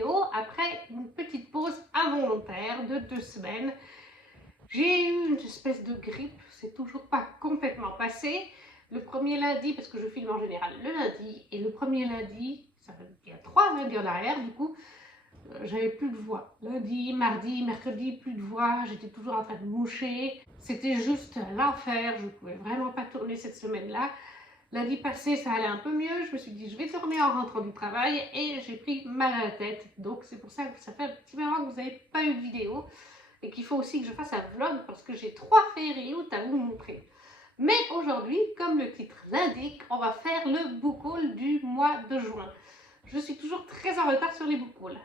vidéo après une petite pause involontaire de 2 semaines. J'ai eu une espèce de grippe, c'est toujours pas complètement passé. Le premier lundi, parce que je filme en général le lundi, et le premier lundi, ça fait il y a 3 lundis en arrière, du coup, j'avais plus de voix. Lundi, mardi, mercredi, plus de voix, j'étais toujours en train de moucher. C'était juste l'enfer, je ne pouvais vraiment pas tourner cette semaine-là. Lundi passé, ça allait un peu mieux, je me suis dit je vais tourner en rentrant du travail et j'ai pris mal à la tête. Donc c'est pour ça que ça fait un petit moment que vous n'avez pas eu de vidéo et qu'il faut aussi que je fasse un vlog parce que j'ai 3 féeries à vous montrer. Mais aujourd'hui, comme le titre l'indique, on va faire le book haul du mois de juin. Je suis toujours très en retard sur les book hauls.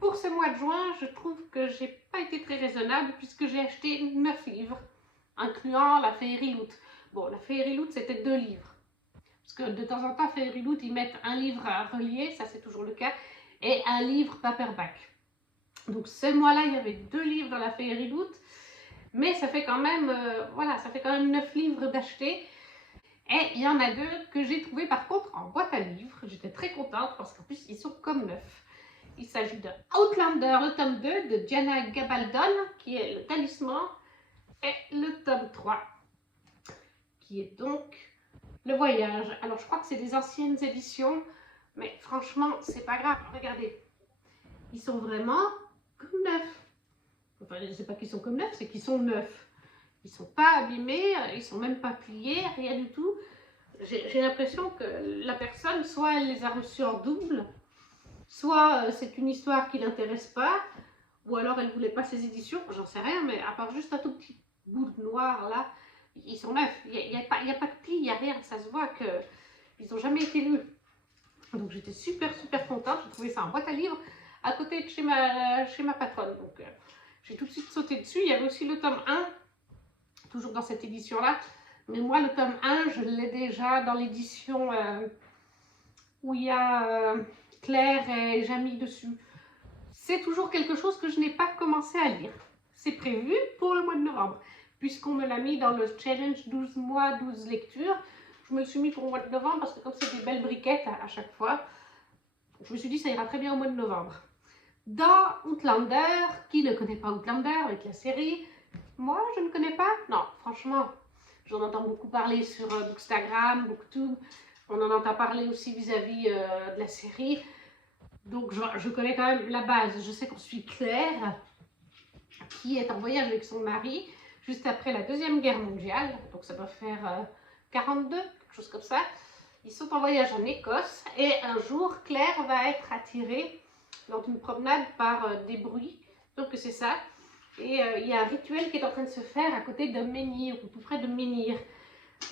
Pour ce mois de juin, je trouve que j'ai pas été très raisonnable puisque j'ai acheté 9 livres, incluant la féerie Loot. Bon, la féerie Loot, c'était 2 livres. Parce que de temps en temps, Féerie Loot, ils mettent un livre à relier, ça c'est toujours le cas, et un livre paperback. Donc ce mois-là, il y avait 2 livres dans la Féerie Loot, mais ça fait quand même, voilà, ça fait quand même 9 livres d'acheter. Et il y en a 2 que j'ai trouvé par contre en boîte à livres. J'étais très contente parce qu'en plus, ils sont comme neufs. Il s'agit de Outlander, le tome 2 de Diana Gabaldon, qui est le talisman, et le tome 3, qui est donc le voyage. Alors je crois que c'est des anciennes éditions, mais franchement c'est pas grave, regardez, ils sont vraiment comme neufs. Enfin je ne sais pas qu'ils sont comme neufs, c'est qu'ils sont neufs. Ils sont pas abîmés, ils sont même pas pliés, rien du tout. J'ai l'impression que la personne, soit elle les a reçus en double, soit c'est une histoire qui l'intéresse pas, ou alors elle voulait pas ces éditions, j'en sais rien, mais à part juste un tout petit bout de noir là, ils sont neufs, il n'y a pas de pli, il n'y a rien, ça se voit qu'ils n'ont jamais été lus. Donc j'étais super contente, j'ai trouvé ça en boîte à livres à côté de chez ma patronne. Donc j'ai tout de suite sauté dessus. Il y avait aussi le tome 1, toujours dans cette édition-là. Mais moi, le tome 1, je l'ai déjà dans l'édition où il y a Claire et Jamie dessus. C'est toujours quelque chose que je n'ai pas commencé à lire. C'est prévu pour le mois de novembre. Puisqu'on me l'a mis dans le challenge 12 mois, 12 lectures. Je me le suis mis pour le mois de novembre parce que comme c'est des belles briquettes à chaque fois, je me suis dit ça ira très bien au mois de novembre. Dans Outlander, qui ne connaît pas Outlander avec la série? Moi, je ne connais pas. Non, franchement, j'en entends beaucoup parler sur Bookstagram, Booktube. On en entend parler aussi vis-à-vis de la série. Donc, je connais quand même la base. Je sais qu'on suit Claire, qui est en voyage avec son mari, juste après la Deuxième Guerre mondiale, donc ça doit faire 42, quelque chose comme ça. Ils sont en voyage en Écosse et un jour, Claire va être attirée lors d'une promenade par des bruits, donc c'est ça. Et il y a un rituel qui est en train de se faire à côté d'un menhir, ou tout près de menhir.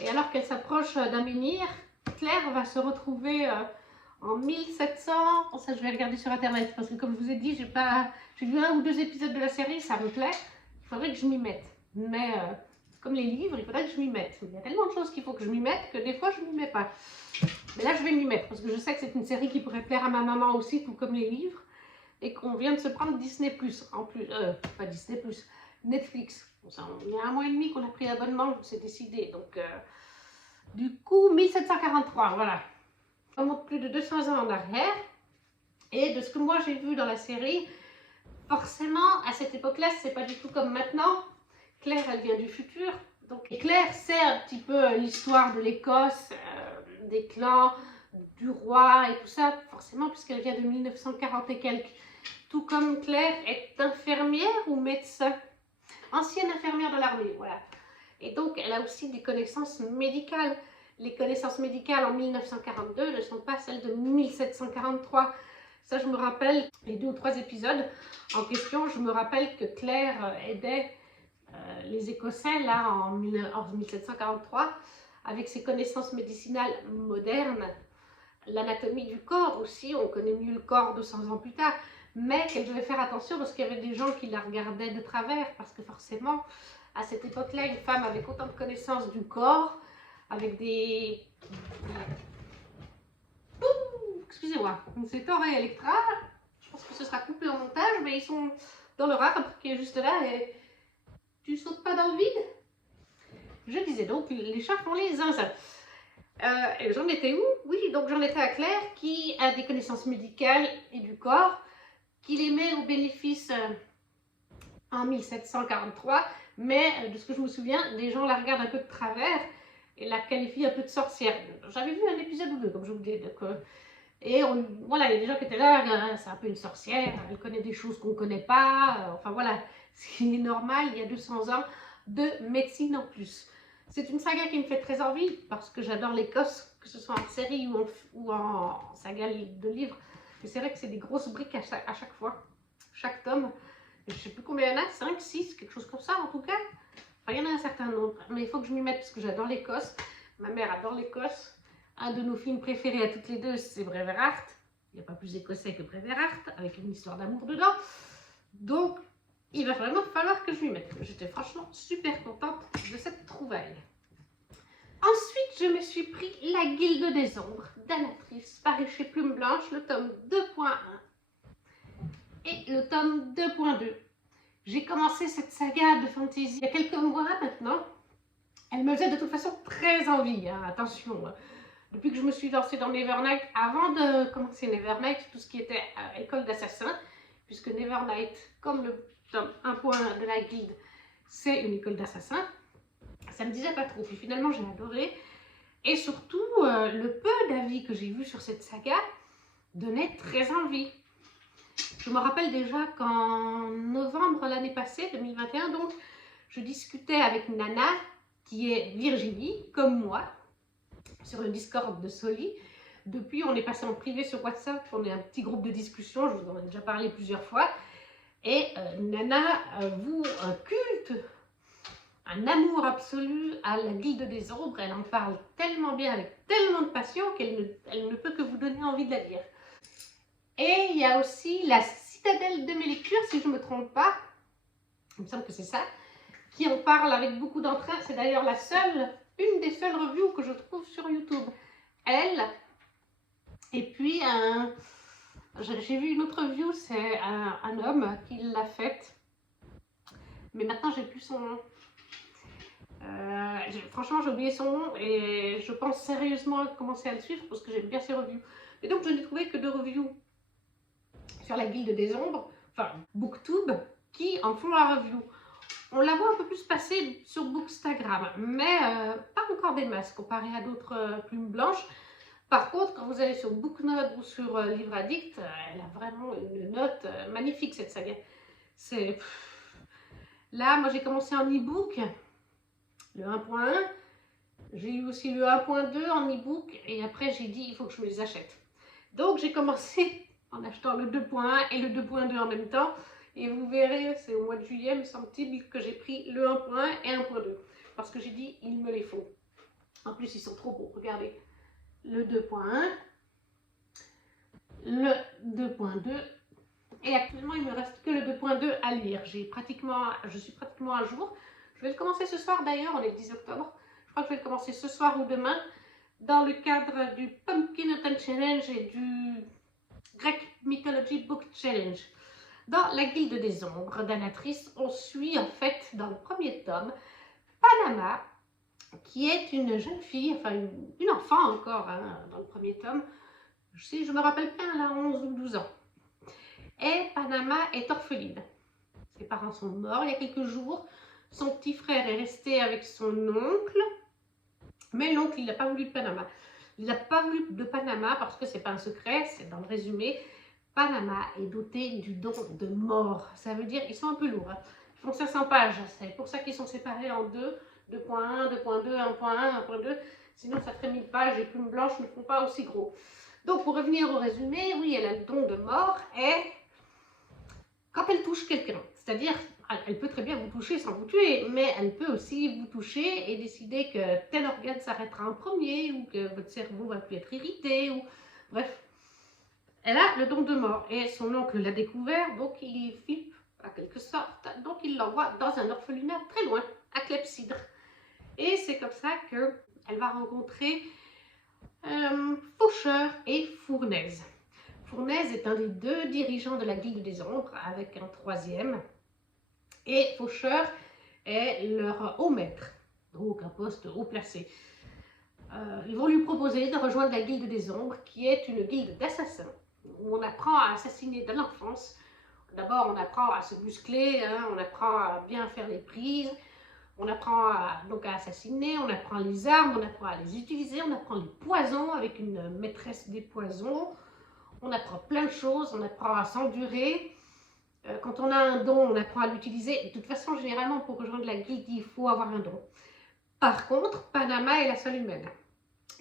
Et alors qu'elle s'approche d'un menhir, Claire va se retrouver en 1700, ça je vais regarder sur internet, parce que comme je vous ai dit, j'ai vu 1 ou 2 épisodes de la série, ça me plaît, il faudrait que je m'y mette. Mais comme les livres, il faudrait que je m'y mette. Il y a tellement de choses qu'il faut que je m'y mette que des fois je ne m'y mets pas. Mais là je vais m'y mettre, parce que je sais que c'est une série qui pourrait plaire à ma maman aussi, tout comme les livres, et qu'on vient de se prendre Disney+, en plus, pas Disney+, Netflix. Bon, ça, il y a 1 mois et demi qu'on a pris l'abonnement, c'est décidé, donc du coup 1743, voilà. On monte plus de 200 ans en arrière, et de ce que moi j'ai vu dans la série, forcément à cette époque-là c'est pas du tout comme maintenant. Claire elle vient du futur, donc et Claire c'est un petit peu l'histoire de l'Écosse, des clans, du roi et tout ça, forcément puisqu'elle vient de 1940 et quelques. Tout comme Claire est infirmière ou médecin, ancienne infirmière de l'armée, voilà. Et donc elle a aussi des connaissances médicales. Les connaissances médicales en 1942 ne sont pas celles de 1743. Ça, je me rappelle, les 2 ou 3 épisodes en question, je me rappelle que Claire aidait les Écossais, là, en 1743, avec ses connaissances médicinales modernes. L'anatomie du corps aussi, on connaît mieux le corps 200 ans plus tard, mais qu'elle devait faire attention parce qu'il y avait des gens qui la regardaient de travers, parce que forcément, à cette époque-là, une femme avec autant de connaissances du corps, avec des... Excusez-moi, c'est Thor et Electra, je pense que ce sera coupé en montage, mais ils sont dans leur arbre qui est juste là et tu sautes pas dans le vide. Je disais donc, les chats font les zinzins. J'en étais où? Oui, donc j'en étais à Claire qui a des connaissances médicales et du corps, qui les met au bénéfice en 1743, mais de ce que je me souviens, des gens la regardent un peu de travers et la qualifient un peu de sorcière. J'avais vu un épisode ou deux, comme je vous dis, et voilà, il y a des gens qui étaient là, c'est un peu une sorcière, elle connaît des choses qu'on ne connaît pas, enfin voilà, ce qui est normal, il y a 200 ans de médecine en plus. C'est une saga qui me fait très envie, parce que j'adore l'Écosse, que ce soit en série ou en saga de livres. Et c'est vrai que c'est des grosses briques à chaque fois, chaque tome. Et je ne sais plus combien il y en a, 5, 6, quelque chose comme ça en tout cas. Enfin, il y en a un certain nombre, mais il faut que je m'y mette parce que j'adore l'Écosse. Ma mère adore l'Écosse. Un de nos films préférés à toutes les deux, c'est Braveheart. Il n'y a pas plus écossais que Braveheart, avec une histoire d'amour dedans. Donc, il va vraiment falloir que je m'y mette. J'étais franchement super contente de cette trouvaille. Ensuite, je me suis pris La Guilde des Ombres d'Anatrice, paru chez Plume Blanche, le tome 2.1 et le tome 2.2. J'ai commencé cette saga de fantasy il y a quelques mois maintenant. Elle me faisait de toute façon très envie, hein, attention. Depuis que je me suis lancée dans Nevernight, avant de commencer Nevernight, tout ce qui était école d'assassins, puisque Nevernight, comme le tome 1.1 de la guilde, c'est une école d'assassins, ça me disait pas trop. Puis finalement, j'ai adoré. Et surtout, le peu d'avis que j'ai vu sur cette saga donnait très envie. Je me rappelle déjà qu'en novembre l'année passée, 2021, donc, je discutais avec Nana, qui est Virginie, comme moi, sur le Discord de Soli. Depuis, on est passé en privé sur WhatsApp, on est un petit groupe de discussion, je vous en ai déjà parlé plusieurs fois. Et Nana voue un culte, un amour absolu à la Guilde des Ombres. Elle en parle tellement bien, avec tellement de passion, qu'elle ne peut que vous donner envie de la lire. Et il y a aussi La Citadelle de mes lectures, si je ne me trompe pas, il me semble que c'est ça, qui en parle avec beaucoup d'entrain. C'est d'ailleurs une des seules reviews que je trouve sur YouTube. Elle, et puis j'ai vu une autre review, c'est un homme qui l'a faite, mais maintenant j'ai plus son nom. Franchement, j'ai oublié son nom et je pense sérieusement commencer à le suivre parce que j'aime bien ses reviews. Et donc, je n'ai trouvé que 2 reviews sur la Guilde des Ombres, enfin Booktube, qui en font la review. On la voit un peu plus passer sur Bookstagram, mais pas encore des masses comparé à d'autres plumes blanches. Par contre, quand vous allez sur Booknote ou sur Livre Addict, elle a vraiment une note magnifique cette saga. Là, moi j'ai commencé en e-book, le 1.1. J'ai eu aussi le 1.2 en e-book et après j'ai dit il faut que je me les achète. Donc j'ai commencé en achetant le 2.1 et le 2.2 en même temps. Et vous verrez, c'est au mois de juillet, me semble-t-il, que j'ai pris le 1.1 et 1.2. Parce que j'ai dit, il me les faut. En plus, ils sont trop beaux. Regardez. Le 2.1, le 2.2. Et actuellement, il ne me reste que le 2.2 à lire. Je suis pratiquement à jour. Je vais le commencer ce soir d'ailleurs, on est le 10 octobre. Je crois que je vais le commencer ce soir ou demain. Dans le cadre du Pumpkin Autumn Challenge et du Greek Mythology Book Challenge. Dans La Guilde des Ombres d'Anatrice, on suit en fait dans le premier tome Panama, qui est une jeune fille, enfin une enfant encore hein, dans le premier tome. Si je me rappelle bien, elle a 11 ou 12 ans. Et Panama est orpheline. Ses parents sont morts il y a quelques jours. Son petit frère est resté avec son oncle, mais l'oncle il n'a pas voulu de Panama. Il n'a pas voulu de Panama parce que c'est pas un secret, c'est dans le résumé. Panama est doté du don de mort. Ça veut dire, ils sont un peu lourds. Hein. Ils font 500 pages. C'est pour ça qu'ils sont séparés en deux. 2.1, 2.2, 1.1, 1.2. Sinon, ça ferait 1000 pages et Plumes Blanches ne font pas aussi gros. Donc, pour revenir au résumé, oui, elle a le don de mort et quand elle touche quelqu'un, c'est-à-dire, elle peut très bien vous toucher sans vous tuer, mais elle peut aussi vous toucher et décider que tel organe s'arrêtera en premier ou que votre cerveau va plus être irrité ou bref. Elle a le don de mort et son oncle l'a découvert, donc il flippe à quelque sorte. Donc il l'envoie dans un orphelinat très loin, à Clepsydre. Et c'est comme ça qu'elle va rencontrer Faucheur et Fournaise. Fournaise est un des 2 dirigeants de la Guilde des Ombres, avec un 3e. Et Faucheur est leur haut maître, donc un poste haut placé. Ils vont lui proposer de rejoindre la Guilde des Ombres, qui est une guilde d'assassins, où on apprend à assassiner dès l'enfance D'abord, on apprend à se muscler, hein, on apprend à bien faire les prises, on apprend donc à assassiner, on apprend les armes, on apprend à les utiliser, on apprend les poisons avec une maîtresse des poisons, on apprend plein de choses, on apprend à s'endurer. Quand on a un don, on apprend à l'utiliser. De toute façon, généralement, pour rejoindre la guilde, il faut avoir un don. Par contre, Panama est la seule humaine.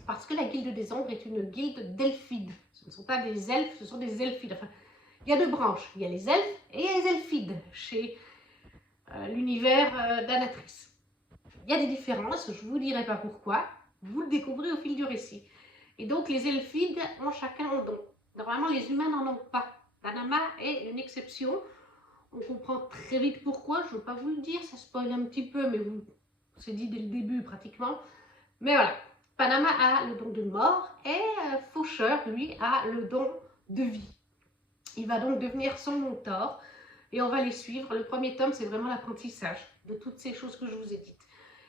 Parce que la guilde des ombres est une guilde d'elfides. Ce ne sont pas des elfes, ce sont des elfides. Enfin, il y a deux branches. Il y a les elfes et il y a les elfides chez l'univers d'Anatrice. Il y a des différences, je ne vous dirai pas pourquoi. Vous le découvrez au fil du récit. Et donc, les elfides ont chacun un don. Normalement, les humains n'en ont pas. Panama est une exception. On comprend très vite pourquoi. Je ne veux pas vous le dire, ça spoil un petit peu, mais c'est dit dès le début pratiquement. Mais voilà. Panama a le don de mort et Faucheur, lui, a le don de vie. Il va donc devenir son mentor et on va les suivre. Le premier tome, c'est vraiment l'apprentissage de toutes ces choses que je vous ai dites.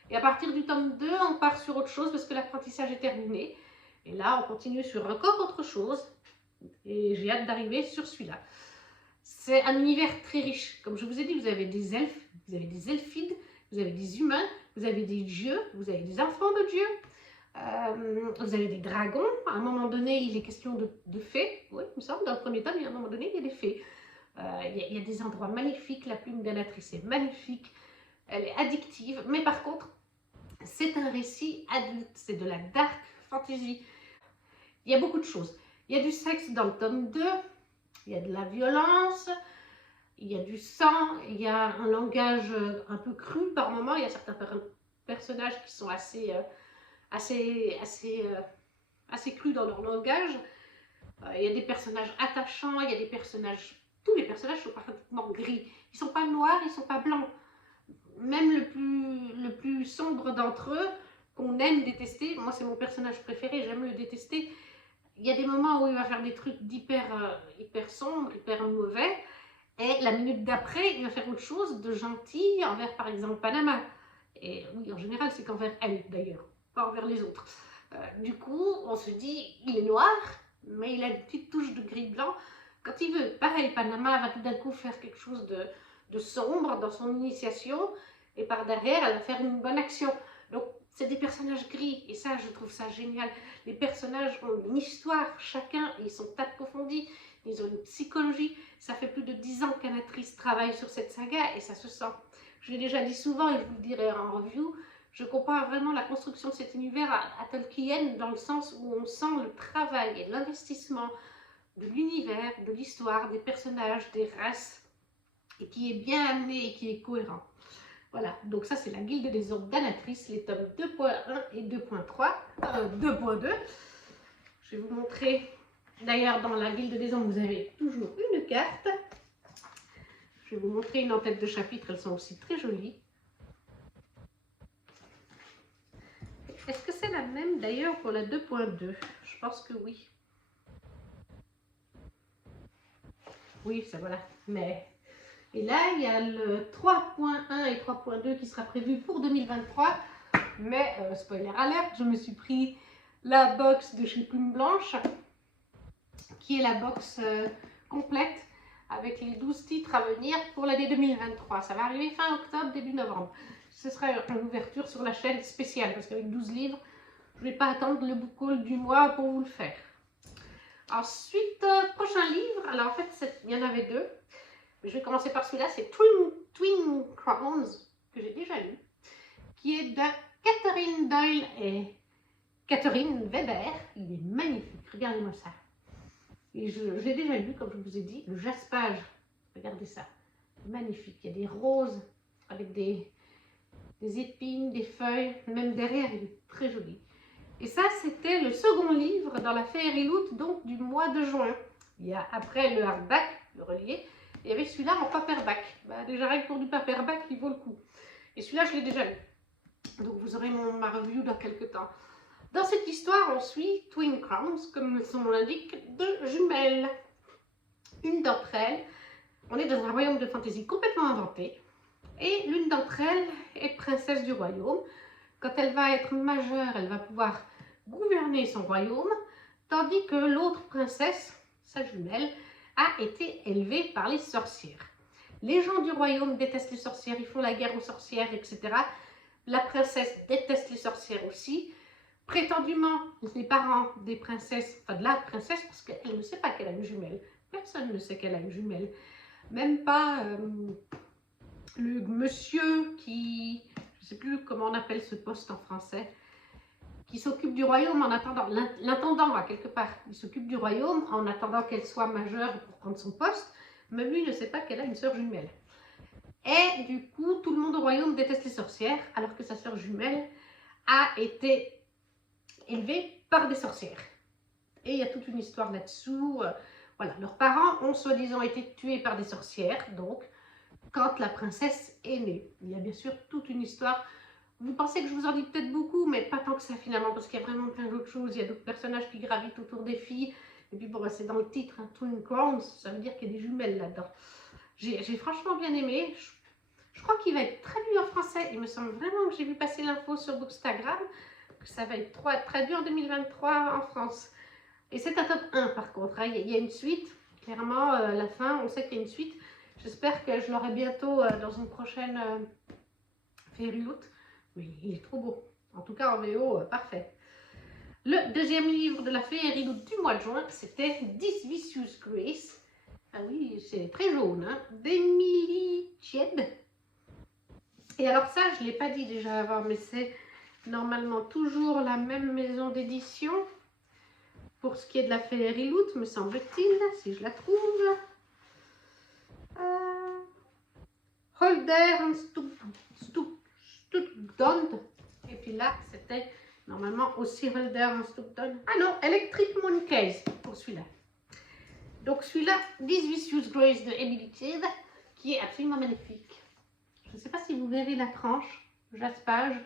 Et à partir du tome 2, on part sur autre chose parce que l'apprentissage est terminé. Et là, on continue sur encore autre chose. Et j'ai hâte d'arriver sur celui-là. C'est un univers très riche. Comme je vous ai dit, vous avez des elfes, vous avez des elfides, vous avez des humains, vous avez des dieux, vous avez des enfants de dieux, vous avez des dragons. À un moment donné, il est question de fées. Oui, il me semble, dans le premier tome, à un moment donné, il y a des fées. Il y a des endroits magnifiques. La plume d'Anatrice est magnifique. Elle est addictive. Mais par contre, c'est un récit adulte. C'est de la dark fantasy. Il y a beaucoup de choses. Il y a du sexe dans le tome 2. Il y a de la violence, il y a du sang, il y a un langage un peu cru par moments. Il y a certains personnages qui sont assez crus dans leur langage. Il y a des personnages attachants, il y a des personnages... Tous les personnages sont pratiquement gris. Ils ne sont pas noirs, ils ne sont pas blancs. Même le plus sombre d'entre eux, qu'on aime détester, moi c'est mon personnage préféré, j'aime le détester. Il y a des moments où il va faire des trucs hyper sombres, hyper mauvais, et la minute d'après, il va faire autre chose de gentil envers, par exemple, Panama. Et oui, en général, c'est qu'envers elle, d'ailleurs, pas envers les autres. Du coup, on se dit, il est noir, mais il a une petite touche de gris-blanc. Quand il veut, pareil, Panama va tout d'un coup faire quelque chose de sombre dans son initiation, et par derrière, elle va faire une bonne action. Donc, c'est des personnages gris, et ça, je trouve ça génial. Les personnages ont une histoire, chacun, ils sont approfondis, ils ont une psychologie. Ça fait plus de 10 ans qu'Anatrice travaille sur cette saga, et ça se sent. Je l'ai déjà dit souvent, et je vous le dirai en review, je compare vraiment la construction de cet univers à Tolkien, dans le sens où on sent le travail et l'investissement de l'univers, de l'histoire, des personnages, des races, et qui est bien amené et qui est cohérent. Voilà, donc ça c'est la Guilde des Ombres d'Anatrice, les tomes 2.1 et 2.3, 2.2. Je vais vous montrer, d'ailleurs dans la Guilde des Ombres, vous avez toujours une carte. Je vais vous montrer une en tête de chapitre, elles sont aussi très jolies. Est-ce que c'est la même d'ailleurs pour la 2.2? Je pense que oui. Oui, ça voilà, mais... Et là, il y a le 3.1 et 3.2 qui sera prévu pour 2023. Mais, spoiler alert, je me suis pris la box de chez Plume Blanche, qui est la box complète, avec les 12 titres à venir pour l'année 2023. Ça va arriver fin octobre, début novembre. Ce sera une ouverture sur la chaîne spéciale, parce qu'avec 12 livres, je ne vais pas attendre le book haul du mois pour vous le faire. Ensuite, prochain livre, alors en fait, il y en avait deux. Je vais commencer par celui-là, c'est Twin Crowns, que j'ai déjà lu, qui est de Catherine Doyle et Catherine Weber. Il est magnifique, regardez-moi ça. Et je l'ai déjà lu, comme je vous ai dit, le jaspage. Regardez ça, magnifique. Il y a des roses avec des épines, des feuilles, même derrière, il est très joli. Et ça, c'était le second livre dans la Fairy Loot, donc du mois de juin. Il y a après le hardback, le relié. Il y avait celui-là en paperback. Bah, déjà, rien que pour du paperback, il vaut le coup. Et celui-là, je l'ai déjà lu. Donc, vous aurez ma review dans quelques temps. Dans cette histoire, on suit Twin Crowns, comme son nom l'indique, de jumelles. Une d'entre elles, on est dans un royaume de fantasy complètement inventé. Et l'une d'entre elles est princesse du royaume. Quand elle va être majeure, elle va pouvoir gouverner son royaume. Tandis que l'autre princesse, sa jumelle, a été élevé par les sorcières. Les gens du royaume détestent les sorcières, ils font la guerre aux sorcières, etc. La princesse déteste les sorcières aussi. Prétendument, les parents des princesses, enfin de la princesse, parce qu'elle ne sait pas qu'elle a une jumelle. Personne ne sait qu'elle a une jumelle. Même pas le monsieur qui, je ne sais plus comment on appelle ce poste en français, qui s'occupe du royaume en attendant, l'intendant à quelque part, il s'occupe du royaume en attendant qu'elle soit majeure pour prendre son poste, mais lui ne sait pas qu'elle a une sœur jumelle. Et du coup, tout le monde au royaume déteste les sorcières, alors que sa sœur jumelle a été élevée par des sorcières. Et il y a toute une histoire là-dessous. Voilà, leurs parents ont soi-disant été tués par des sorcières, donc, quand la princesse est née. Il y a bien sûr toute une histoire. Vous pensez que je vous en dis peut-être beaucoup, mais pas tant que ça finalement, parce qu'il y a vraiment plein d'autres choses. Il y a d'autres personnages qui gravitent autour des filles. Et puis bon, c'est dans le titre, hein, Twin Crowns, ça veut dire qu'il y a des jumelles là-dedans. J'ai franchement bien aimé. Je crois qu'il va être traduit en français. Il me semble vraiment que j'ai vu passer l'info sur Bookstagram, que ça va être traduit en 2023 en France. Et c'est un top 1 par contre, hein. Il y a une suite, clairement, la fin, on sait qu'il y a une suite. J'espère que je l'aurai bientôt dans une prochaine Fairyloot. Mais il est trop beau. En tout cas en VO, parfait. Le deuxième livre de la Fairyloot du mois de juin, c'était This Vicious Grace. Ah oui, c'est très jaune, hein, d'Emily Chieb. Et alors ça, je ne l'ai pas dit déjà avant, mais c'est normalement toujours la même maison d'édition. Pour ce qui est de la Fairyloot, me semble-t-il, si je la trouve. Holder Stuckdond. Et puis là, c'était normalement aussi Holder Stuckdond. Ah non, Electric Mooncase pour celui-là. Donc celui-là, This Vicious Grace de Emily Chieb, qui est absolument magnifique. Je ne sais pas si vous verrez la tranche, jaspage.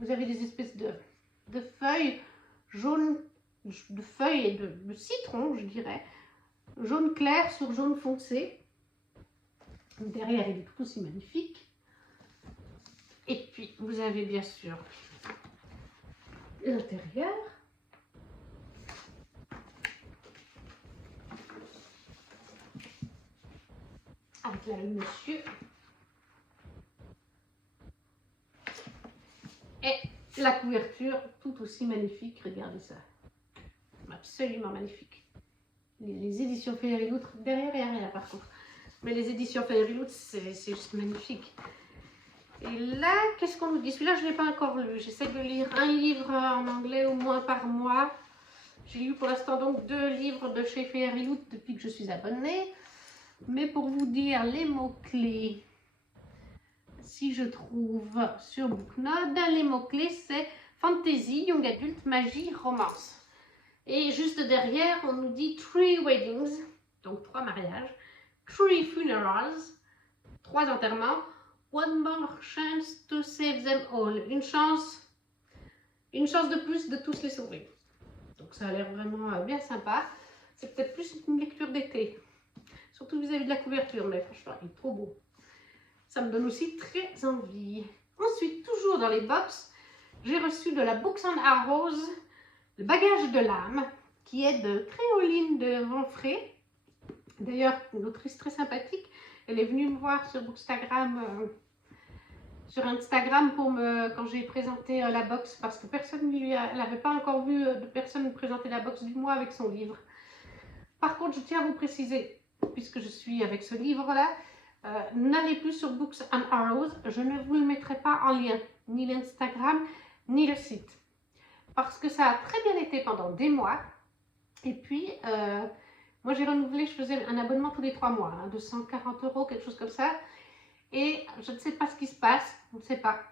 Vous avez des espèces de feuilles jaunes, de feuilles et de citron, je dirais. Jaune clair sur jaune foncé. Derrière, il est tout aussi magnifique. Et puis, vous avez bien sûr l'intérieur. Avec là le monsieur. Et la couverture, tout aussi magnifique. Regardez ça. Absolument magnifique. Les éditions Fairyloot, derrière, il n'y a rien par contre. Mais les éditions Fairyloot, c'est juste magnifique. Et là, qu'est-ce qu'on nous dit? Celui-là, je ne l'ai pas encore lu. J'essaie de lire un livre en anglais au moins par mois. J'ai lu pour l'instant donc 2 livres de chez Fairyloot depuis que je suis abonnée. Mais pour vous dire les mots-clés, si je trouve sur Booknode, les mots-clés c'est fantasy, young adulte, magie, romance. Et juste derrière, on nous dit 3 weddings, donc 3 mariages, 3 funerals, 3 enterrements, 1 more chance to save them all, une chance de plus de tous les sauver. Donc ça a l'air vraiment bien sympa. C'est peut-être plus une lecture d'été, surtout vis-à-vis de la couverture, mais franchement, il est trop beau. Ça me donne aussi très envie. Ensuite, toujours dans les box, j'ai reçu de la Books and Arrows, le bagage de l'âme, qui est de Créoline de Vanfray. D'ailleurs, une autrice très sympathique. Elle est venue me voir sur Bookstagram, sur Instagram quand j'ai présenté la box, parce que elle n'avait pas encore vu de personne présenter la box du mois avec son livre. Par contre, je tiens à vous préciser, puisque je suis avec ce livre-là, n'allez plus sur Books and Arrows, je ne vous le mettrai pas en lien, ni l'Instagram, ni le site. Parce que ça a très bien été pendant des mois. Et puis, moi j'ai renouvelé, je faisais un abonnement tous les 3 mois, hein, de 140 €, quelque chose comme ça. Et je ne sais pas ce qui se passe, on ne sait pas.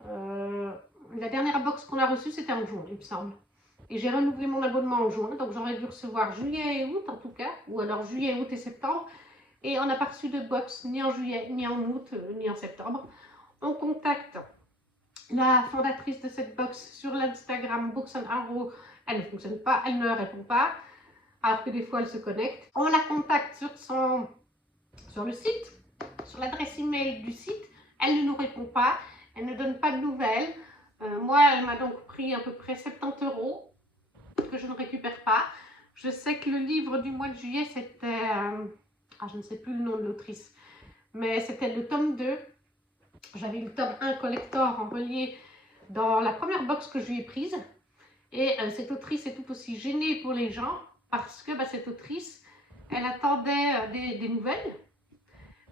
La dernière box qu'on a reçue, c'était en juin, il me semble. Et j'ai renouvelé mon abonnement en juin, donc j'aurais dû recevoir juillet et août en tout cas, ou alors juillet, août et septembre. Et on n'a pas reçu de box ni en juillet, ni en août, ni en septembre. On contacte la fondatrice de cette box sur l'Instagram Books and Arrows. Elle ne fonctionne pas, elle ne répond pas, alors que des fois elle se connecte. On la contacte sur le site, sur l'adresse email du site. Elle ne nous répond pas, elle ne donne pas de nouvelles. Moi, elle m'a donc pris à peu près 70 € que je ne récupère pas. Je sais que le livre du mois de juillet, c'était... je ne sais plus le nom de l'autrice, mais c'était le tome 2. J'avais eu le tome 1 collector en relié dans la première box que je lui ai prise. Et cette autrice est tout aussi gênée pour les gens parce que cette autrice, elle attendait des nouvelles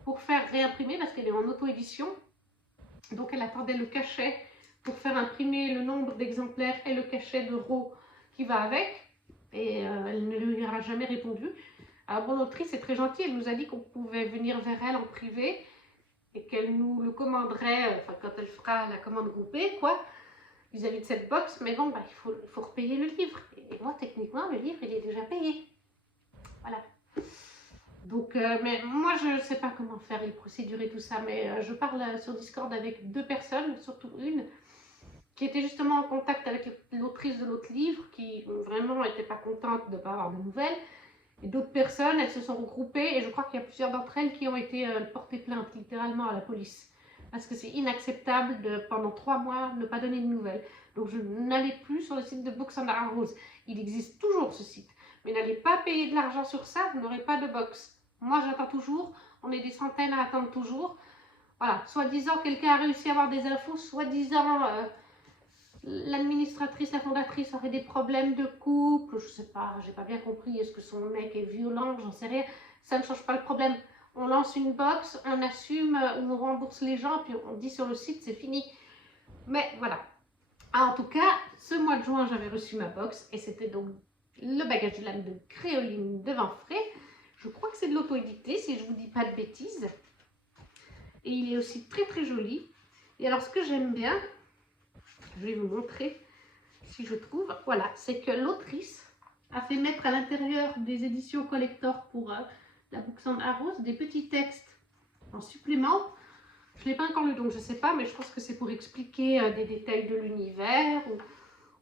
pour faire réimprimer parce qu'elle est en auto-édition. Donc elle attendait le cachet pour faire imprimer le nombre d'exemplaires et le cachet d'euros qui va avec. Et elle ne lui aura jamais répondu. Alors bon, l'autrice est très gentille, elle nous a dit qu'on pouvait venir vers elle en privé et qu'elle nous le commanderait, quand elle fera la commande groupée, quoi, vis-à-vis de cette box. Mais bon, il faut repayer le livre. Et moi, techniquement, le livre, il est déjà payé. Voilà. Donc, mais moi, je ne sais pas comment faire les procédures et tout ça, mais je parle sur Discord avec 2 personnes, surtout une, qui était justement en contact avec l'autrice de l'autre livre, qui vraiment n'était pas contente de ne pas avoir de nouvelles. Et d'autres personnes, elles se sont regroupées, et je crois qu'il y a plusieurs d'entre elles qui ont été portées plainte, littéralement, à la police. Parce que c'est inacceptable de, pendant 3 mois, ne pas donner de nouvelles. Donc je n'allais plus sur le site de Books and Arrows. Il existe toujours ce site. Mais n'allez pas payer de l'argent sur ça, vous n'aurez pas de box. Moi, j'attends toujours. On est des centaines à attendre toujours. Voilà, soi-disant, quelqu'un a réussi à avoir des infos, soi-disant, l'administratrice, la fondatrice aurait des problèmes de couple, je sais pas, j'ai pas bien compris, est-ce que son mec est violent, j'en sais rien, ça ne change pas le problème. On lance une box, on assume, on rembourse les gens, puis on dit sur le site, c'est fini. Mais voilà. En tout cas, ce mois de juin, j'avais reçu ma box, et c'était donc le bagage de l'âme de Créoline de Vanfray. Je crois que c'est de l'auto-édité, si je vous dis pas de bêtises. Et il est aussi très très joli. Et alors, ce que j'aime bien, je vais vous montrer si je trouve. Voilà, c'est que l'autrice a fait mettre à l'intérieur des éditions collector pour la Books and Arrows des petits textes en supplément. Je n'ai pas encore lu, donc je ne sais pas, mais je pense que c'est pour expliquer des détails de l'univers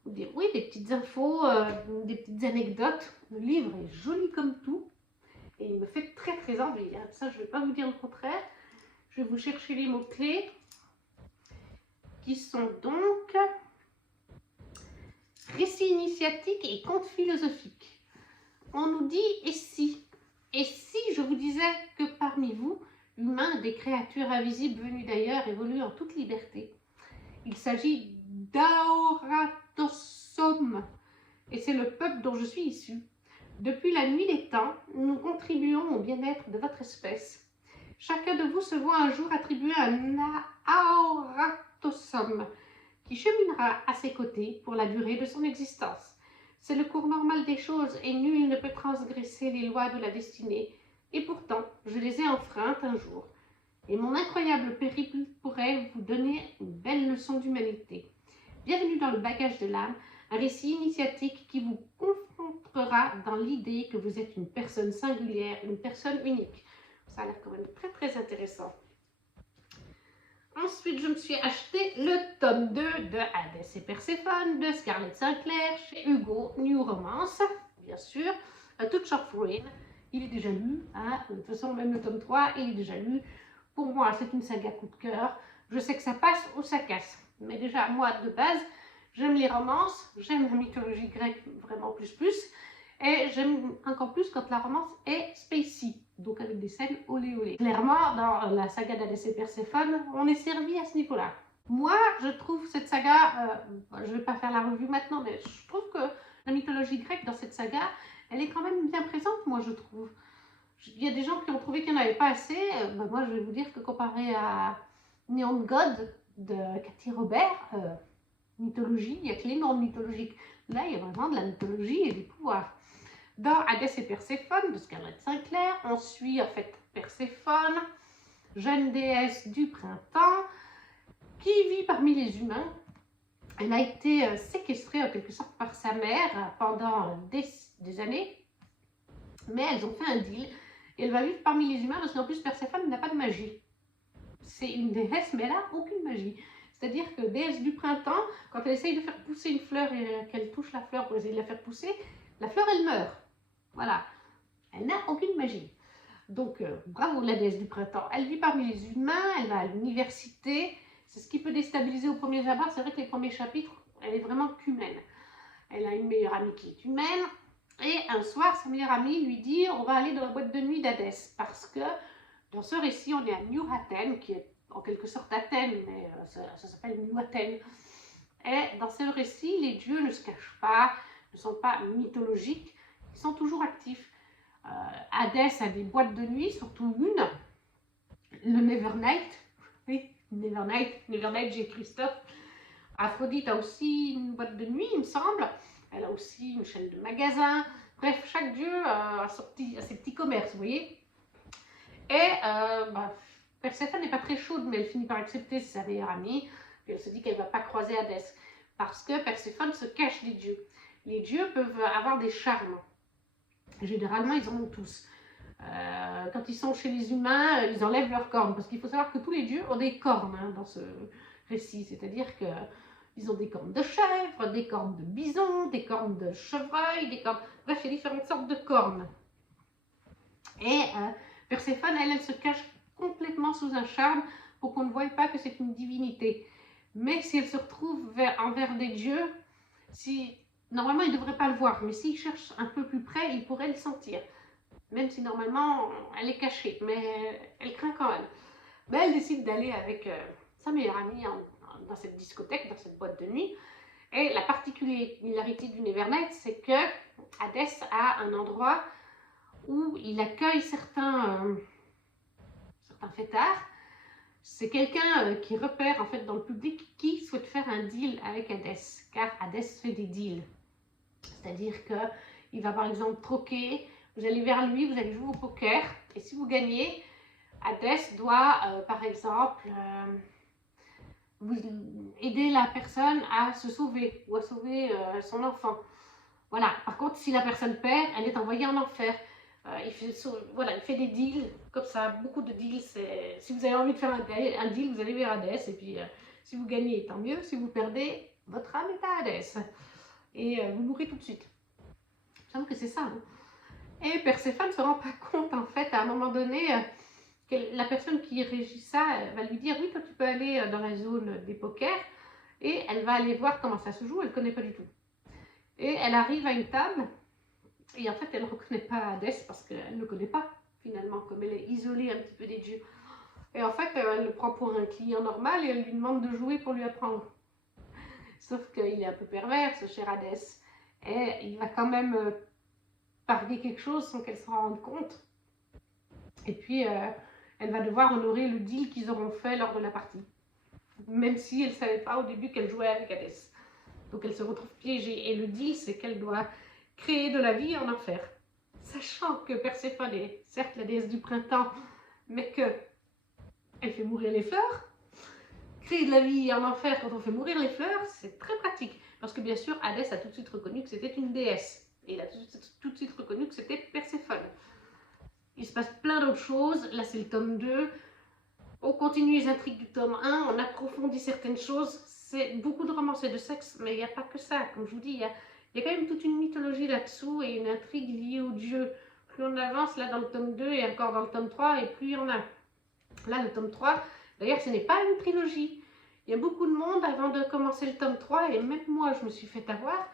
ou des petites infos, des petites anecdotes. Le livre est joli comme tout et il me fait très très envie. Hein. Ça, je ne vais pas vous dire le contraire. Je vais vous chercher les mots-clés qui sont donc récit initiatique et conte philosophique. On nous dit et si je vous disais que parmi vous, humains, des créatures invisibles venues d'ailleurs évoluent en toute liberté. Il s'agit d'Aoratosum et c'est le peuple dont je suis issu. Depuis la nuit des temps, nous contribuons au bien-être de votre espèce. Chacun de vous se voit un jour attribuer un Aoratosum qui cheminera à ses côtés pour la durée de son existence. C'est le cours normal des choses et nul ne peut transgresser les lois de la destinée. Et pourtant, je les ai enfreintes un jour. Et mon incroyable périple pourrait vous donner une belle leçon d'humanité. Bienvenue dans le bagage de l'âme, un récit initiatique qui vous confrontera dans l'idée que vous êtes une personne singulière, une personne unique. Ça a l'air quand même très très intéressant. Ensuite, je me suis acheté le tome 2 de Hadès et Perséphone de Scarlett Sinclair chez Hugo New Romance, bien sûr. Touch of Rain, il est déjà lu. Hein. De toute façon, même le tome 3, il est déjà lu. Pour moi, c'est une saga coup de cœur. Je sais que ça passe ou ça casse. Mais déjà, moi, de base, j'aime les romances, j'aime la mythologie grecque vraiment plus. Et j'aime encore plus quand la romance est spacey, donc avec des scènes olé olé. Clairement, dans la saga d'Hadès et Perséphone, on est servi à ce niveau-là. Moi, je trouve cette saga, je ne vais pas faire la revue maintenant, mais je trouve que la mythologie grecque dans cette saga, elle est quand même bien présente, moi je trouve. Il y a des gens qui ont trouvé qu'il n'y en avait pas assez. Moi, je vais vous dire que comparé à Neon God de Cathy Robert, mythologie, il n'y a que les normes mythologiques. Là, il y a vraiment de la mythologie et des pouvoirs. Dans Hadès et Perséphone de Scarlett Sinclair, on suit en fait Perséphone, jeune déesse du printemps, qui vit parmi les humains. Elle a été séquestrée en quelque sorte par sa mère pendant des années, mais elles ont fait un deal et elle va vivre parmi les humains parce qu'en plus Perséphone n'a pas de magie. C'est une déesse, mais elle n'a aucune magie. C'est-à-dire que déesse du printemps, quand elle essaye de faire pousser une fleur et qu'elle touche la fleur pour essayer de la faire pousser, la fleur elle meurt. Voilà, elle n'a aucune magie. Donc bravo la déesse du printemps. Elle vit parmi les humains, elle va à l'université. C'est ce qui peut déstabiliser au premier abord. C'est vrai que les premiers chapitres, elle est vraiment qu'humaine. Elle a une meilleure amie qui est humaine. Et un soir, sa meilleure amie lui dit on va aller dans la boîte de nuit d'Hadès, parce que dans ce récit, on est à New Athènes, qui est en quelque sorte Athènes, mais ça s'appelle New Athènes. Et dans ce récit, les dieux ne se cachent pas, ne sont pas mythologiques, ils sont toujours actifs. Hadès a des boîtes de nuit, surtout une, le Nevernight. Oui, Nevernight, j'ai Christophe. Aphrodite a aussi une boîte de nuit, il me semble. Elle a aussi une chaîne de magasins. Bref, chaque dieu a ses petits commerces, vous voyez. Et Perséphone n'est pas très chaude, mais elle finit par accepter sa meilleure amie. Et elle se dit qu'elle ne va pas croiser Hadès. Parce que Perséphone se cache des dieux. Les dieux peuvent avoir des charmes. Généralement, ils en ont tous. Quand ils sont chez les humains, ils enlèvent leurs cornes. Parce qu'il faut savoir que tous les dieux ont des cornes dans ce récit. C'est-à-dire qu'ils ont des cornes de chèvre, des cornes de bison, des cornes de chevreuil, des cornes... Bref, il y a différentes sortes de cornes. Et Perséphone, elle se cache complètement sous un charme pour qu'on ne voie pas que c'est une divinité. Mais si elle se retrouve envers des dieux, normalement, il ne devrait pas le voir, mais s'il cherche un peu plus près, il pourrait le sentir. Même si normalement, elle est cachée, mais elle craint quand même. Mais elle décide d'aller avec sa meilleure amie dans cette discothèque, dans cette boîte de nuit. Et la particularité du Nevernight, c'est que Hadès a un endroit où il accueille certains fêtards. C'est quelqu'un qui repère en fait dans le public qui souhaite faire un deal avec Hadès, car Hadès fait des deals. C'est-à-dire qu'il va par exemple troquer, vous allez vers lui, vous allez jouer au poker, et si vous gagnez, Hadès doit par exemple vous aider la personne à se sauver ou à sauver son enfant. Voilà. Par contre, si la personne perd, elle est envoyée en enfer. Il fait des deals comme ça, beaucoup de deals. Si vous avez envie de faire un deal, vous allez vers Hadès, et puis si vous gagnez, tant mieux. Si vous perdez, votre âme est à Hadès. Et vous mourrez tout de suite. Il me semble que c'est ça. Hein. Et Perséphone ne se rend pas compte, en fait, à un moment donné, que la personne qui régit ça va lui dire, oui, toi tu peux aller dans la zone des pokers, et elle va aller voir comment ça se joue, elle ne connaît pas du tout. Et elle arrive à une table, et en fait, elle ne reconnaît pas Hadès parce qu'elle ne le connaît pas, finalement, comme elle est isolée un petit peu des dieux. Et en fait, elle le prend pour un client normal et elle lui demande de jouer pour lui apprendre. Sauf qu'il est un peu pervers, ce cher Hadès. Et il va quand même parier quelque chose sans qu'elle s'en rende compte. Et puis, elle va devoir honorer le deal qu'ils auront fait lors de la partie. Même si elle ne savait pas au début qu'elle jouait avec Hadès. Donc, elle se retrouve piégée. Et le deal, c'est qu'elle doit créer de la vie en enfer. Sachant que Perséphone est certes la déesse du printemps, mais qu'elle fait mourir les fleurs. Créer de la vie en enfer quand on fait mourir les fleurs, c'est très pratique. Parce que bien sûr, Hadès a tout de suite reconnu que c'était une déesse. Et il a tout de suite reconnu que c'était Perséphone. Il se passe plein d'autres choses. Là, c'est le tome 2. On continue les intrigues du tome 1. On approfondit certaines choses. C'est beaucoup de romances et de sexe, mais il n'y a pas que ça. Comme je vous dis, il y a quand même toute une mythologie là-dessous et une intrigue liée aux dieux. Plus on avance là dans le tome 2 et encore dans le tome 3, et plus il y en a. Là, le tome 3, d'ailleurs, ce n'est pas une trilogie. Il y a beaucoup de monde avant de commencer le tome 3, et même moi, je me suis fait avoir.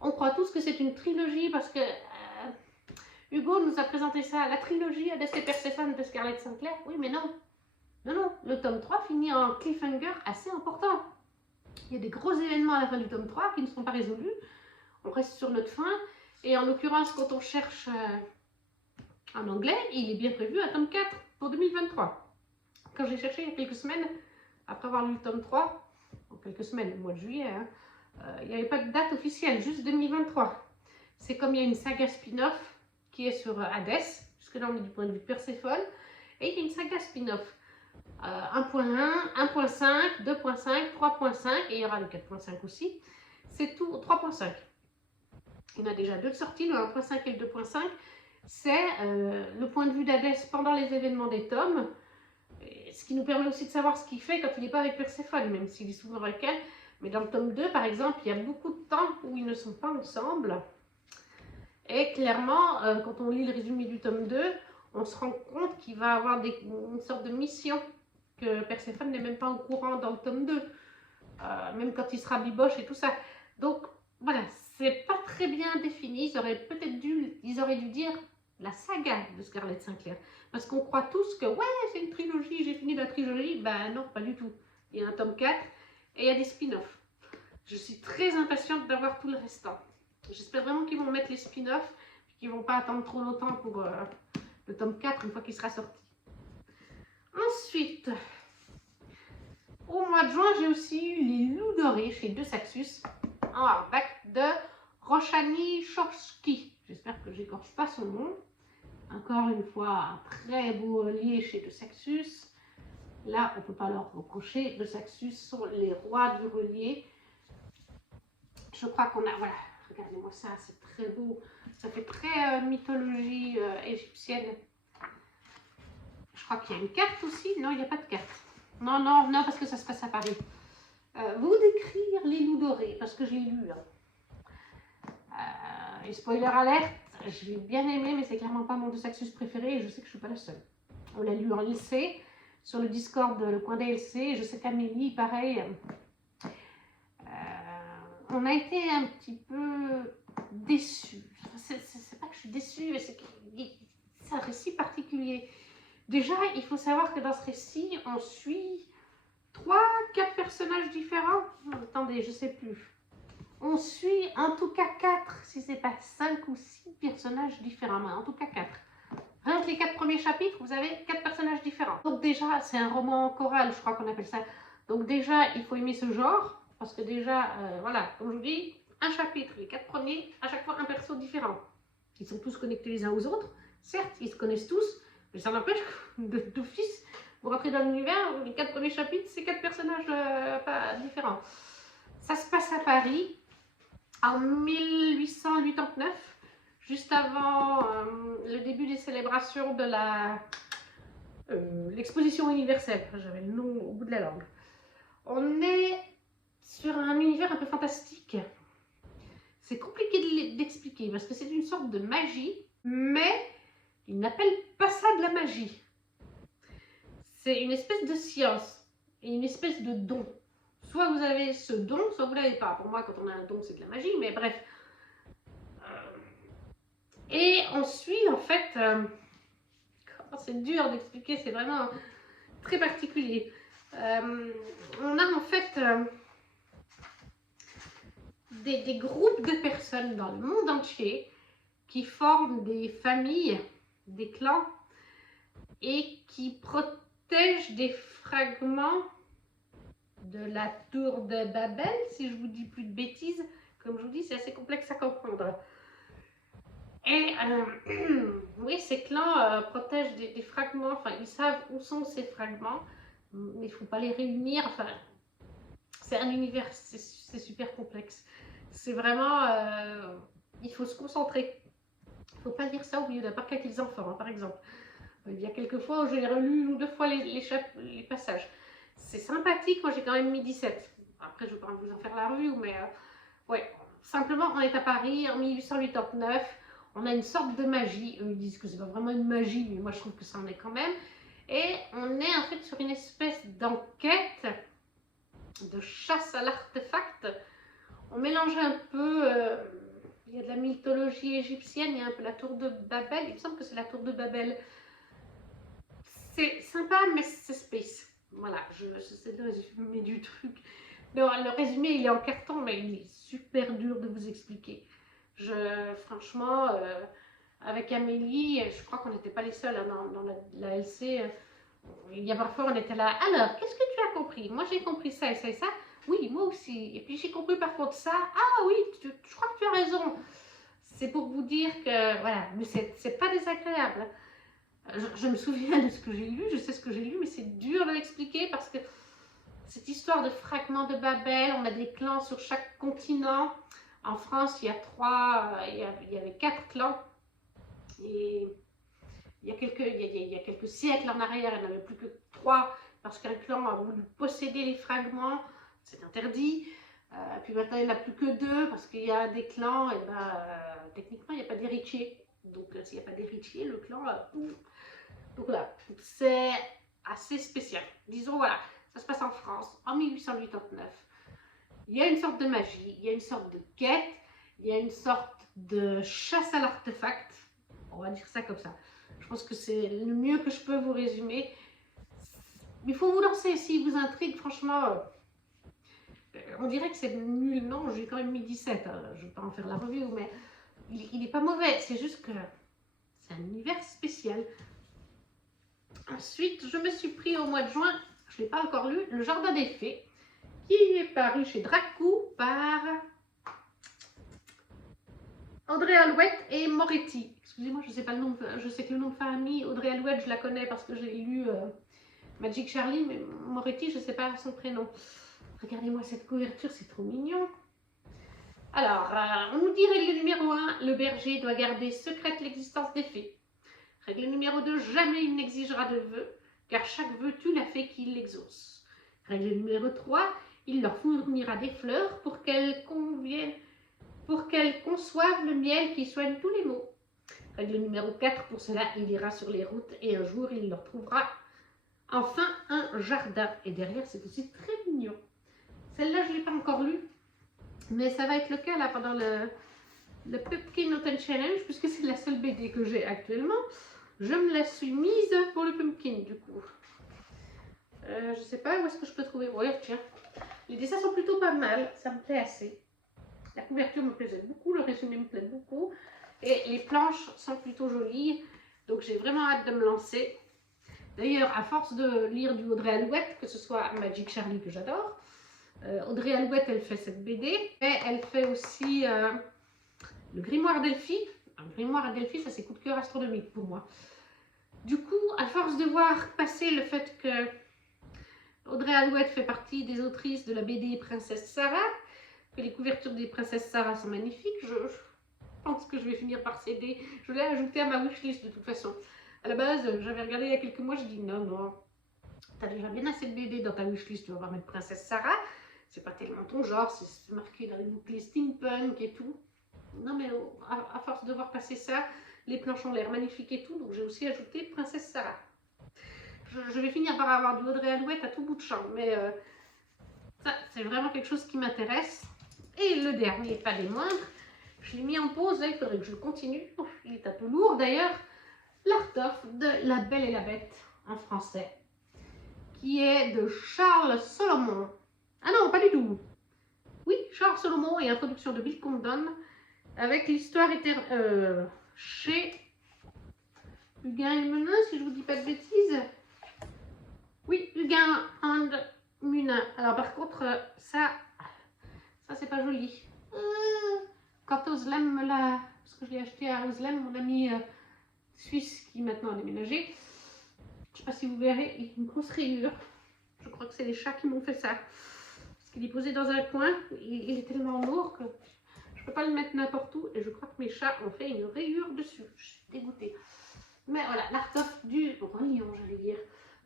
On croit tous que c'est une trilogie parce que Hugo nous a présenté ça, la trilogie Hadès et Perséphone de Scarlett Sinclair. Oui, mais non. Non, le tome 3 finit en cliffhanger assez important. Il y a des gros événements à la fin du tome 3 qui ne sont pas résolus. On reste sur notre fin. Et en l'occurrence, quand on cherche en anglais, il est bien prévu un tome 4 pour 2023. Quand j'ai cherché il y a quelques semaines, après avoir lu le tome 3, en quelques semaines, le mois de juillet, il n'y avait pas de date officielle, juste 2023. C'est comme il y a une saga spin-off qui est sur Hadès, puisque là on est du point de vue Perséphone, et il y a une saga spin-off. 1.1, 1.5, 2.5, 3.5, et il y aura le 4.5 aussi. C'est tout, 3.5. Il y en a déjà deux de sorties, le 1.5 et le 2.5. C'est le point de vue d'Hadès pendant les événements des tomes, ce qui nous permet aussi de savoir ce qu'il fait quand il n'est pas avec Perséphone, même s'il est souvent avec elle. Mais dans le tome 2, par exemple, il y a beaucoup de temps où ils ne sont pas ensemble. Et clairement, quand on lit le résumé du tome 2, on se rend compte qu'il va avoir une sorte de mission que Perséphone n'est même pas au courant dans le tome 2. Même quand il sera biboche et tout ça. Donc, voilà, c'est pas très bien défini. Ils auraient dû dire la saga de Scarlett Sinclair. Parce qu'on croit tous que, ouais, c'est une trilogie, j'ai fini la trilogie. Ben non, pas du tout. Il y a un tome 4 et il y a des spin-offs. Je suis très impatiente d'avoir tout le restant. J'espère vraiment qu'ils vont mettre les spin-offs, qu'ils ne vont pas attendre trop longtemps pour le tome 4 une fois qu'il sera sorti. Ensuite, au mois de juin, j'ai aussi eu Les Loups Dorés chez De Saxus en hardback de Roshani Chorsky. J'espère que j'écorche pas son nom. Encore une fois, un très beau relié chez De Saxus. Là, on ne peut pas leur reprocher. De Saxus sont les rois du relié. Je crois qu'on a... Voilà, regardez-moi ça, c'est très beau. Ça fait très mythologie égyptienne. Je crois qu'il y a une carte aussi. Non, il n'y a pas de carte. Non, non, non, parce que ça se passe à Paris. Vous décrire Les Loups Dorés, parce que j'ai lu. Et spoiler alerte, je l'ai bien aimé, mais c'est clairement pas mon De Saxus préféré et je sais que je suis pas la seule. On l'a lu en LC, sur le Discord, le coin des LC. Je sais qu'Amélie, pareil. On a été un petit peu déçus. C'est pas que je suis déçue, mais c'est un récit particulier. Déjà, il faut savoir que dans ce récit, on suit 3-4 personnages différents. Attendez, je sais plus. On suit en tout cas 4, si c'est pas 5 ou 6 personnages différents. Mais en tout cas 4. Rien que les 4 premiers chapitres, vous avez 4 personnages différents. Donc déjà, c'est un roman choral, je crois qu'on appelle ça. Donc déjà, il faut aimer ce genre. Parce que déjà, voilà, comme je vous dis, un chapitre, les 4 premiers, à chaque fois un perso différent. Ils sont tous connectés les uns aux autres. Certes, ils se connaissent tous, mais ça n'empêche d'office, vous rentrez dans l'univers, les 4 premiers chapitres, c'est 4 personnages pas différents. Ça se passe à Paris, en 1889, juste avant le début des célébrations de l'exposition universelle. J'avais le nom au bout de la langue. On est sur un univers un peu fantastique. C'est compliqué d'expliquer parce que c'est une sorte de magie, mais ils n'appellent pas ça de la magie. C'est une espèce de science et une espèce de don. Soit vous avez ce don, soit vous ne l'avez pas. Pour moi, quand on a un don, c'est de la magie, mais bref. Et on suit en fait... c'est dur d'expliquer, c'est vraiment très particulier. On a en fait... des groupes de personnes dans le monde entier qui forment des familles, des clans et qui protègent des fragments de la tour de Babel, si je vous dis plus de bêtises. Comme je vous dis, c'est assez complexe à comprendre. Et oui, ces clans protègent des fragments, enfin ils savent où sont ces fragments, mais il ne faut pas les réunir, enfin c'est un univers, c'est super complexe. C'est vraiment, il faut se concentrer. Il ne faut pas lire ça au milieu d'un parc avec les enfants, hein, par exemple. Il y a quelques fois où j'ai relu 1 ou 2 fois les passages. C'est sympathique, moi j'ai quand même mis 17. Après, je ne vais pas vous en faire la revue, mais ouais. Simplement, on est à Paris en 1889. On a une sorte de magie. Eux, ils disent que c'est pas vraiment une magie, mais moi je trouve que ça en est quand même. Et on est en fait sur une espèce d'enquête, de chasse à l'artefact. On mélange un peu, il y a de la mythologie égyptienne, il y a un peu la tour de Babel, il me semble que c'est la tour de Babel. C'est sympa, mais c'est space. Voilà, c'est le résumé du truc. Le résumé, il est en carton, mais il est super dur de vous expliquer. Franchement, avec Amélie, je crois qu'on n'était pas les seuls hein, dans la LC. Il y a parfois, on était là. Alors, qu'est-ce que tu as compris? Moi, j'ai compris ça et ça et ça. Oui, moi aussi. Et puis, j'ai compris par contre ça. Ah oui, je crois que tu as raison. C'est pour vous dire que, voilà, mais c'est pas désagréable. Je me souviens de ce que j'ai lu, je sais ce que j'ai lu, mais c'est dur de l'expliquer parce que cette histoire de fragments de Babel, on a des clans sur chaque continent. En France, il y avait 4 clans. Et il y a quelques siècles en arrière, il n'y en avait plus que 3 parce qu'un clan a voulu posséder les fragments, c'est interdit. Puis maintenant, il n'y en a plus que 2 parce qu'il y a des clans, et techniquement, il n'y a pas d'héritier. Donc, s'il n'y a pas d'héritier, le clan, donc voilà, c'est assez spécial. Disons, voilà, ça se passe en France en 1889. Il y a une sorte de magie, il y a une sorte de quête, Il y a une sorte de chasse à l'artefact. On va dire ça comme ça. Je pense que c'est le mieux que je peux vous résumer. Il faut vous lancer si vous intrigue, franchement. On dirait que c'est nul, non, j'ai quand même mis 17. Je ne vais pas en faire la review, mais il n'est pas mauvais. C'est juste que c'est un univers spécial. Ensuite, je me suis pris au mois de juin, je ne l'ai pas encore lu, Le Jardin des Fées, qui est paru chez Dracou par Audrey Alouette et Moretti. Excusez-moi, je ne sais pas le nom, je sais que le nom de famille, Audrey Alouette, je la connais parce que j'ai lu Magic Charlie, mais Moretti, je ne sais pas son prénom. Regardez-moi cette couverture, c'est trop mignon. Alors, on nous dit règle numéro 1, le berger doit garder secrète l'existence des fées. Règle numéro 2, jamais il n'exigera de vœux, car chaque vœu tue la fée qui l'exauce. Règle numéro 3, il leur fournira des fleurs pour qu'elles conçoivent le miel qui soigne tous les maux. Règle numéro 4, pour cela, il ira sur les routes et un jour, il leur trouvera enfin un jardin. Et derrière, c'est aussi très mignon. Celle-là, je ne l'ai pas encore lue, mais ça va être le cas là pendant le Pumpkin Autumn Challenge, puisque c'est la seule BD que j'ai actuellement. Je me la suis mise pour le Pumpkin, du coup. Je sais pas où est-ce que je peux trouver. Ouais, tiens. Les dessins sont plutôt pas mal, ça me plaît assez. La couverture me plaisait beaucoup, le résumé me plaît beaucoup. Et les planches sont plutôt jolies, donc j'ai vraiment hâte de me lancer. D'ailleurs, à force de lire du Audrey Alouette, que ce soit Magic Charlie que j'adore, Audrey Alouette, elle fait cette BD, mais elle fait aussi le Grimoire d'Elphie. Un Grimoire d'Elphie, ça c'est coup de cœur astronomique pour moi. Du coup, à force de voir passer le fait que Audrey Alouette fait partie des autrices de la BD Princesse Sarah, que les couvertures des Princesses Sarah sont magnifiques, je pense que je vais finir par céder. Je l'ai ajouté à ma wishlist de toute façon. À la base, j'avais regardé il y a quelques mois, je dis non, t'as déjà bien assez de BD dans ta wishlist, tu vas voir mettre Princesse Sarah. C'est pas tellement ton genre, c'est marqué dans les boucliers steampunk et tout. Non mais à force de voir passer ça, les planches ont l'air magnifiques et tout, donc j'ai aussi ajouté Princesse Sarah. Je vais finir par avoir du Audrey Alouette à tout bout de champ, mais ça c'est vraiment quelque chose qui m'intéresse. Et le dernier, pas des moindres, je l'ai mis en pause, là, il faudrait que je le continue. Il est un peu lourd d'ailleurs. L'Art-of de La Belle et la Bête en français, qui est de Charles Solomon. Ah non, pas du tout. Oui, Charles Solomon et introduction de Bill Condon, avec l'histoire chez Huguin et Menin, si je vous dis pas de bêtises. Oui, Huguin and Munin. Alors par contre, ça c'est pas joli. Quand Oslem me l'a, parce que je l'ai acheté à Oslem, mon ami suisse qui maintenant a déménagé, je sais pas si vous verrez, il y a une grosse rayure. Je crois que c'est les chats qui m'ont fait ça. Parce qu'il est posé dans un coin, il est tellement lourd que je peux pas le mettre n'importe où. Et je crois que mes chats ont fait une rayure dessus. Je suis dégoûtée. Mais voilà, l'Art-of du Roi Lion, j'allais dire,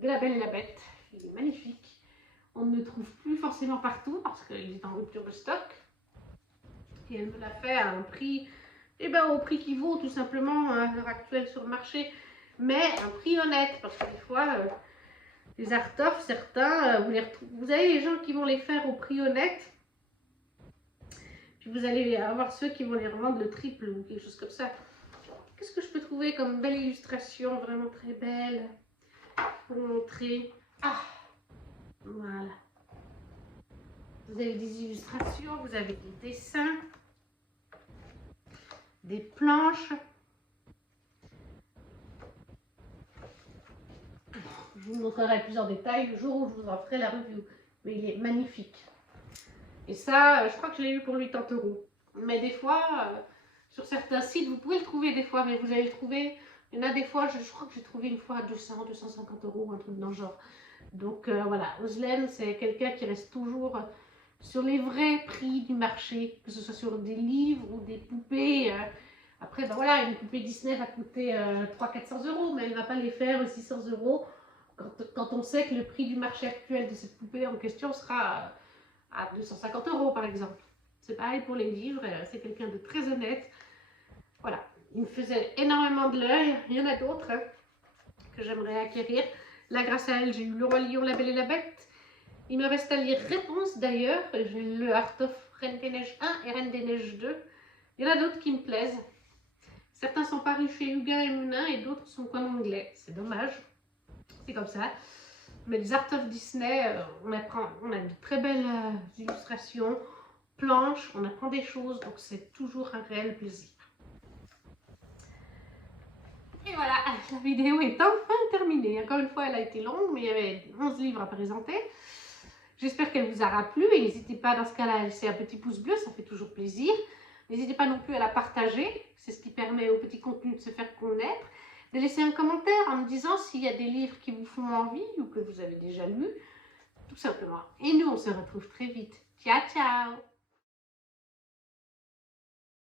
de La Belle et la Bête. Il est magnifique. On ne le trouve plus forcément partout parce qu'il est en rupture de stock. Et elle me l'a fait à un prix, au prix qui vaut tout simplement à l'heure actuelle sur le marché. Mais un prix honnête, parce que des fois, les Art-of, certains, vous avez les gens qui vont les faire au prix honnête. Puis vous allez avoir ceux qui vont les revendre le triple ou quelque chose comme ça. Qu'est-ce que je peux trouver comme belle illustration, vraiment très belle, pour montrer. Ah, voilà. Vous avez des illustrations, vous avez des dessins, des planches. Je vous montrerai plus en détail le jour où je vous en ferai la review. Mais il est magnifique. Et ça, je crois que je l'ai eu pour 80 €. Mais des fois, sur certains sites, vous pouvez le trouver des fois, mais vous allez le trouver. Il y en a des fois, je crois que j'ai trouvé une fois à 200, 250 €, un truc dans le genre. Donc voilà, Oslem, c'est quelqu'un qui reste toujours sur les vrais prix du marché, que ce soit sur des livres ou des poupées. Après, voilà, une poupée Disney va coûter 300-400 €, mais elle ne va pas les faire 600 € quand on sait que le prix du marché actuel de cette poupée en question sera à 250 € par exemple. C'est pareil pour les livres, c'est quelqu'un de très honnête. Voilà, il me faisait énormément de l'œil. Il y en a d'autres que j'aimerais acquérir. Là, grâce à elle, j'ai eu Le Roi Lion, La Belle et la Bête. Il me reste à lire Réponse d'ailleurs. J'ai le Art-of Reine des Neiges 1 et Reine des Neiges 2. Il y en a d'autres qui me plaisent. Certains sont parus chez Huguin et Munin et d'autres sont comme anglais. C'est dommage. C'est comme ça. Mais les Art of Disney, on a de très belles illustrations, planches, on apprend des choses, donc c'est toujours un réel plaisir. Et voilà, la vidéo est enfin terminée. Encore une fois, elle a été longue, mais il y avait 11 livres à présenter. J'espère qu'elle vous aura plu et n'hésitez pas dans ce cas-là à laisser un petit pouce bleu, ça fait toujours plaisir. N'hésitez pas non plus à la partager, c'est ce qui permet au petit contenu de se faire connaître. De laisser un commentaire en me disant s'il y a des livres qui vous font envie ou que vous avez déjà lus, tout simplement. Et nous, on se retrouve très vite. Ciao, ciao!